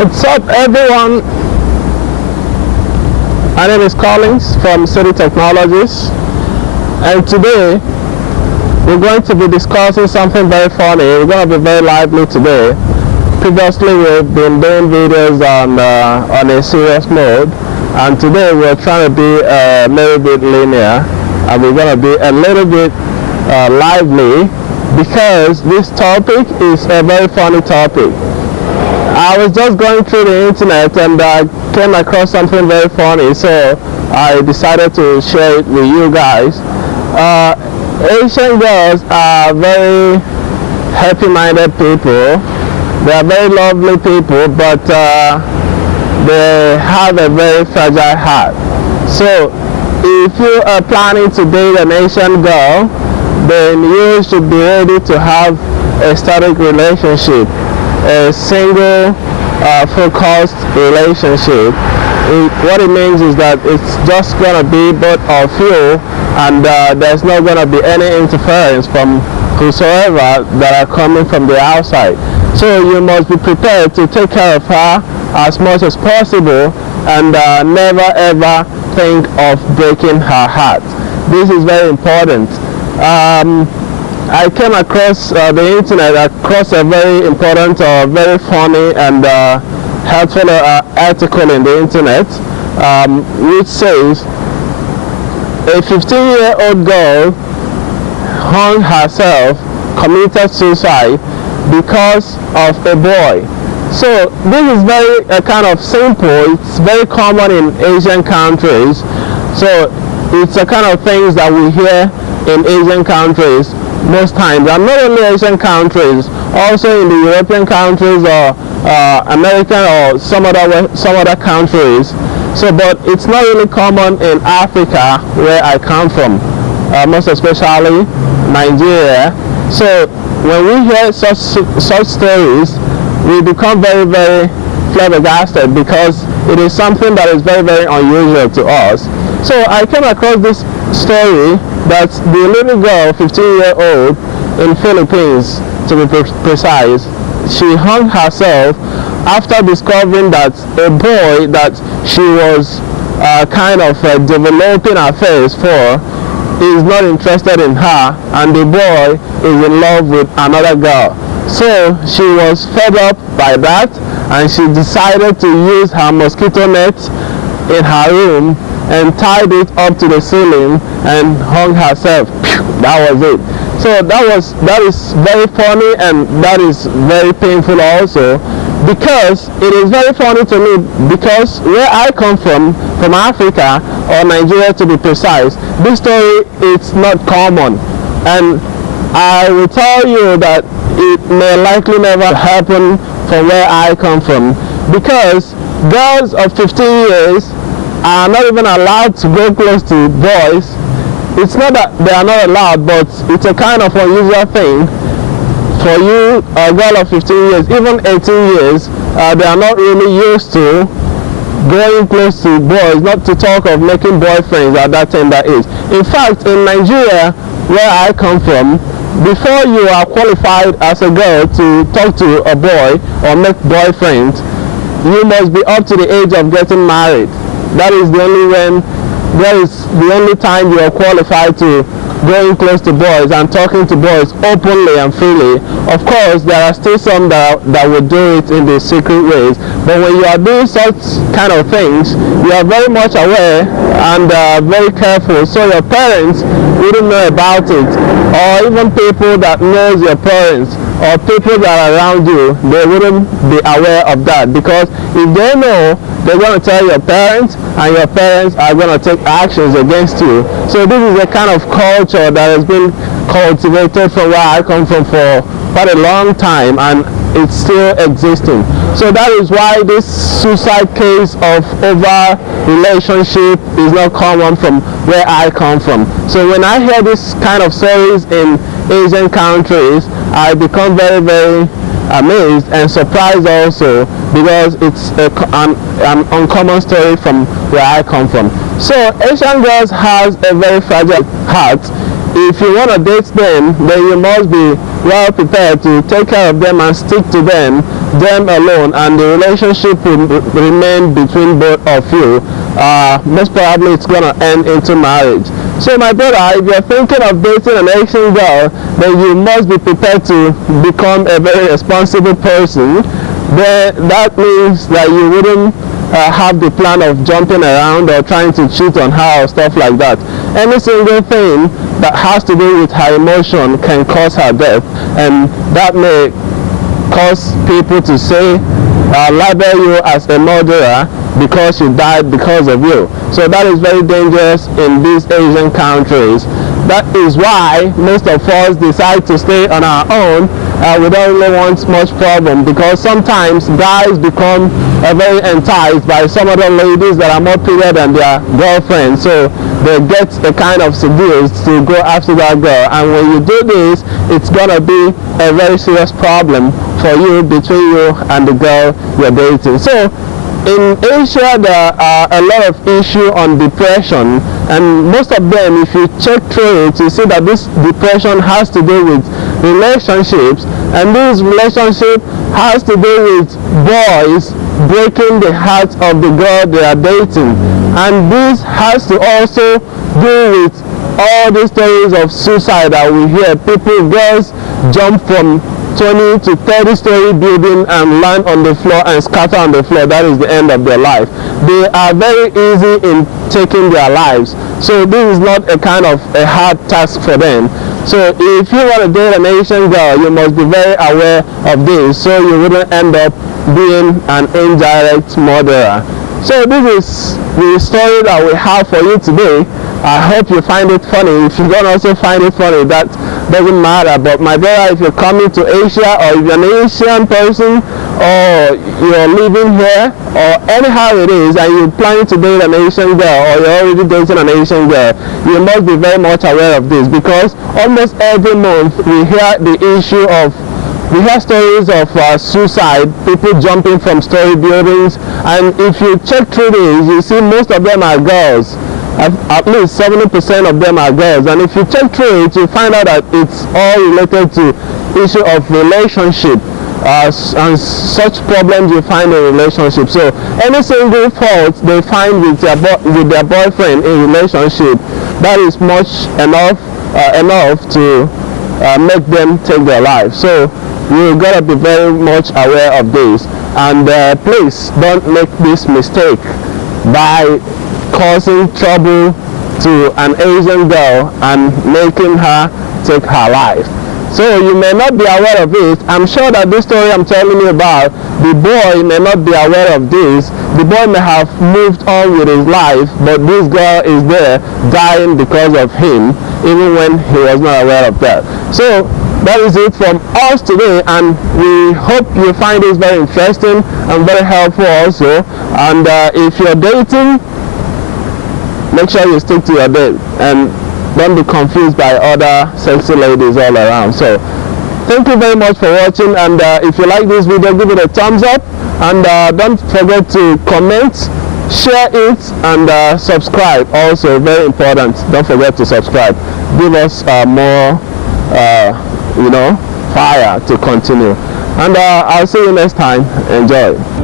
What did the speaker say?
What's up, everyone? My name is Collins from City Technologies, and today we're going to be discussing something very funny. We're going to be very lively today. Previously, we've been doing videos on a serious mode, and today we're trying to be a little bit linear, and we're going to be a little bit lively because this topic is a very funny topic. I was just going through the internet and I came across something very funny, so I decided to share it with you guys. Asian girls are very happy-minded people. They are very lovely people, but they have a very fragile heart. So if you are planning to date an Asian girl, then you should be ready to have a static relationship, a single focused relationship. What it means is that it's just going to be both of you, and there's not going to be any interference from whosoever that are coming from the outside. So you must be prepared to take care of her as much as possible, and never ever think of breaking her heart. This is very important. I came across the internet, across a very important, very funny and helpful article in the internet, which says a 15-year-old girl hung herself, committed suicide because of a boy. So this is very kind of simple. It's very common in Asian countries. So it's a kind of things that we hear in Asian countries most times, and not only Asian countries, also in the European countries or American or some other countries. So, but it's not really common in Africa, where I come from, most especially Nigeria. So when we hear such stories, we become very, very flabbergasted because it is something that is very, very unusual to us. So I came across this story that the little girl, 15-year-old in Philippines to be precise, she hung herself after discovering that a boy that she was kind of developing affairs for is not interested in her, and the boy is in love with another girl. So she was fed up by that, and she decided to use her mosquito net in her room and tied it up to the ceiling and hung herself. That was it. So that is very funny, and that is very painful also, because it is very funny to me, because where I come from Africa, or Nigeria to be precise, this story is not common, and I will tell you that it may likely never happen from where I come from, because girls of 15 years are not even allowed to go close to boys. It's not that they are not allowed, but it's a kind of unusual thing for you, a girl of 15 years, even 18 years, they are not really used to going close to boys, not to talk of making boyfriends at that tender age. In fact, in Nigeria, where I come from, before you are qualified as a girl to talk to a boy or make boyfriends, you must be up to the age of getting married. That is the only time you are qualified to going close to boys and talking to boys openly and freely. Of course, there are still some that will do it in the secret ways, but when you are doing such kind of things, you are very much aware and very careful, so your parents wouldn't know about it, or even people that knows your parents or people that are around you, they wouldn't be aware of that, because if they know, they're going to tell your parents, and your parents are going to take actions against you. So this is a kind of culture that has been cultivated from where I come from for quite a long time, and it's still existing. So that is why this suicide case of over relationship is not common from where I come from. So when I hear this kind of stories in Asian countries, I become very, very amazed and surprised also, because it's an uncommon story from where I come from. So Asian girls has a very fragile heart. If you want to date them, then you must be well prepared to take care of them and stick to them them alone and the relationship will remain between both of you, most probably it's going to end into marriage. So my brother, if you're thinking of dating an Asian girl, then you must be prepared to become a very responsible person. Then that means that you wouldn't have the plan of jumping around or trying to cheat on her or stuff like that. Any single thing that has to do with her emotion can cause her death, and that may cause people to say, label you as a murderer because she died because of you. So that is very dangerous in these Asian countries. That is why most of us decide to stay on our own. We don't really want much problem, because sometimes guys become very enticed by some other ladies that are more prettier than their girlfriend, so they get a kind of seduced to go after that girl, and when you do this, it's gonna be a very serious problem for you, between you and the girl you're dating. So in Asia, there are a lot of issues on depression, and most of them, if you check through it, you see that this depression has to do with relationships, and this relationship has to do with boys breaking the heart of the girl they are dating, and this has to also do with all these stories of suicide that we hear. Girls jump from 20 to 30-story building and land on the floor and scatter on the floor. That is the end of their life. They are very easy in taking their lives. So this is not a kind of a hard task for them. So if you want to date an Asian girl, you must be very aware of this, so you wouldn't end up being an indirect murderer. So this is the story that we have for you today. I hope you find it funny. If you don't also find it funny, that doesn't matter. But my brother, if you're coming to Asia, or if you're an Asian person, or you're living here, or anyhow it is, and you're planning to date an Asian girl, or you're already dating an Asian girl, you must be very much aware of this, because almost every month we hear we hear stories of suicide, people jumping from story buildings, and if you check through this, you see most of them are girls. At least 70% of them are girls, and if you check through it, you find out that it's all related to issue of relationship, and such problems you find in relationships. So any single fault they find with their boyfriend in relationship, that is much enough to make them take their life. So you gotta be very much aware of this, and please don't make this mistake by causing trouble to an Asian girl and making her take her life. So you may not be aware of it. I'm sure that this story I'm telling you about, the boy may not be aware of this. The boy may have moved on with his life, but this girl is there dying because of him, even when he was not aware of that. So that is it from us today, and we hope you find this very interesting and very helpful also. And if you're dating, make sure you stick to your date and don't be confused by other sexy ladies all around. So thank you very much for watching, and if you like this video, give it a thumbs up, and don't forget to comment, share it, and subscribe. Also very important, don't forget to subscribe. Give us more fire to continue, and I'll see you next time. Enjoy.